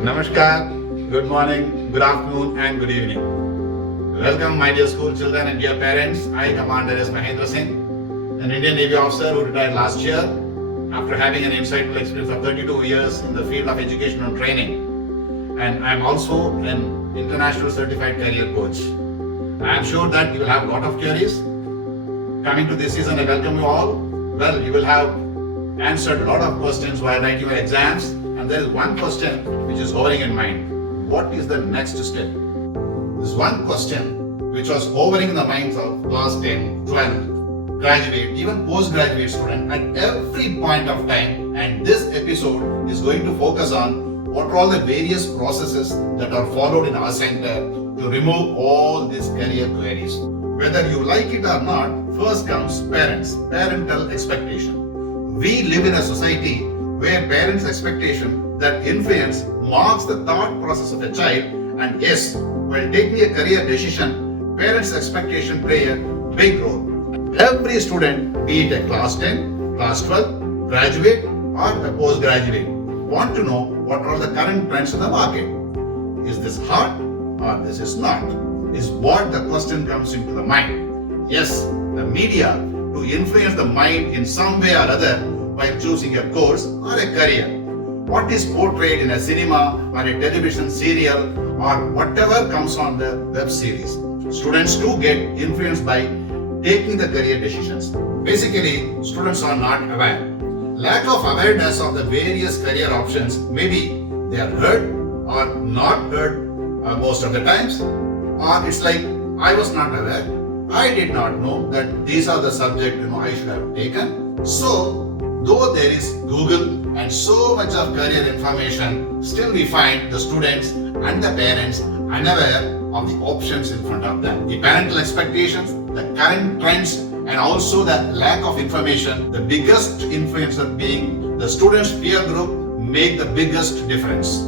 Namaskar, good morning, good afternoon, and good evening. Welcome, my dear school children and dear parents. I, Commander S. Mahendra Singh, an Indian Navy officer who retired last year after having an insightful experience of 32 years in the field of education and training. And I am also an international certified career coach. I am sure that you will have a lot of queries. Coming to this season, I welcome you all. Well, you will have answered a lot of questions while writing your exams, and there is one question which is hovering in mind. What is the next step? This one question which was hovering in the minds of class 10, 12, graduate, even postgraduate student at every point of time, and this episode is going to focus on what are all the various processes that are followed in our center to remove all these career queries. Whether you like it or not, first comes parents, parental expectation. We live in a society where parents' expectation that influence marks the thought process of a child, and yes, while taking a career decision, parents' expectation play a big role. Every student, be it a class 10, class 12, graduate or a postgraduate, want to know what are the current trends in the market. Is this hot or this is not? Is what the question comes into the mind. Yes, the media to influence the mind in some way or other by choosing a course or a career. What is portrayed in a cinema or a television serial or whatever comes on the web series. Students too get influenced by taking the career decisions. Basically, students are not aware. Lack of awareness of the various career options, maybe they are heard or not heard most of the times, or it's like, I was not aware, I did not know that these are the subject I should have taken. So, though there is Google and so much of career information, still we find the students and the parents unaware of the options in front of them. The parental expectations, the current trends, and also the lack of information, the biggest influencer being the students' peer group, make the biggest difference.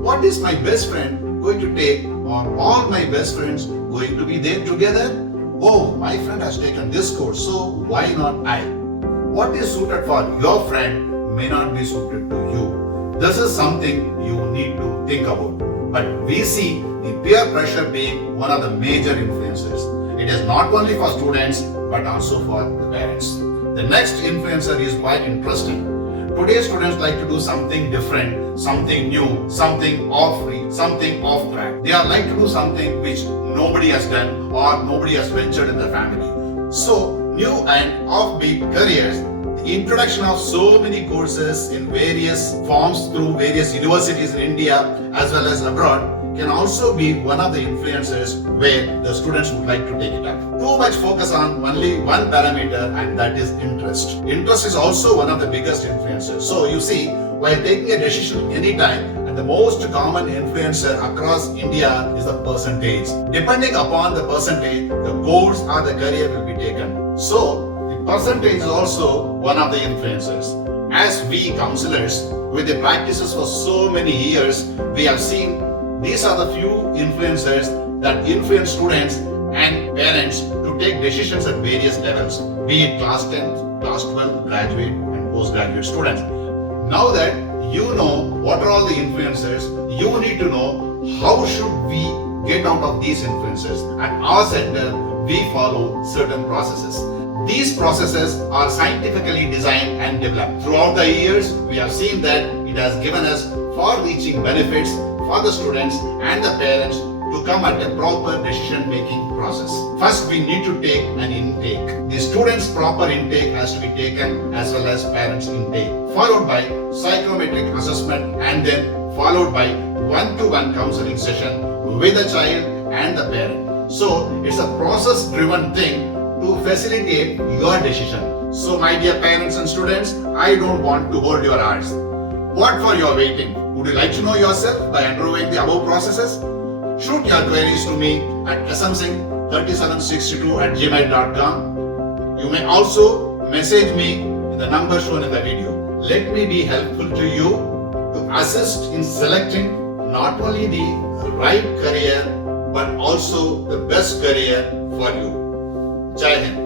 What is my best friend going to take, or all my best friends going to be there together? Oh, my friend has taken this course, so why not I? What is suited for your friend may not be suited to you. This is something you need to think about. But we see the peer pressure being one of the major influences. It is not only for students, but also for the parents. The next influencer is quite interesting. Today students like to do something different, something new, something off-free, something off-track. They are like to do something which nobody has done or nobody has ventured in the family. So, new and offbeat careers, the introduction of so many courses in various forms through various universities in India as well as abroad can also be one of the influences where the students would like to take it up. Too much focus on only one parameter, and that is interest. Interest is also one of the biggest influences. So you see, while taking a decision anytime, and the most common influencer across India is the percentage. Depending upon the percentage, the course or the career will be taken. So the percentage is also one of the influencers. As we counselors, with the practices for so many years, we have seen these are the few influencers that influence students and parents to take decisions at various levels, be it class 10, class 12, graduate and postgraduate students. Now that you know what are all the influencers, you need to know how should we get out of these influences. At our center, we follow certain processes. These processes are scientifically designed and developed. Throughout the years, we have seen that it has given us far-reaching benefits for the students and the parents to come at a proper decision-making process. First, we need to take an intake. The students' proper intake has to be taken as well as parents' intake, followed by psychometric assessment, and then followed by one-to-one counseling session with the child and the parent. So, it's a process-driven thing to facilitate your decision. So, my dear parents and students, I don't want to hold your hours. What for you are waiting? Would you like to know yourself by undergoing the above processes? Shoot your queries to me at smsingh3762@gmail.com. You may also message me in the number shown in the video. Let me be helpful to you to assist in selecting not only the right career but also the best career for you. Jai Hind.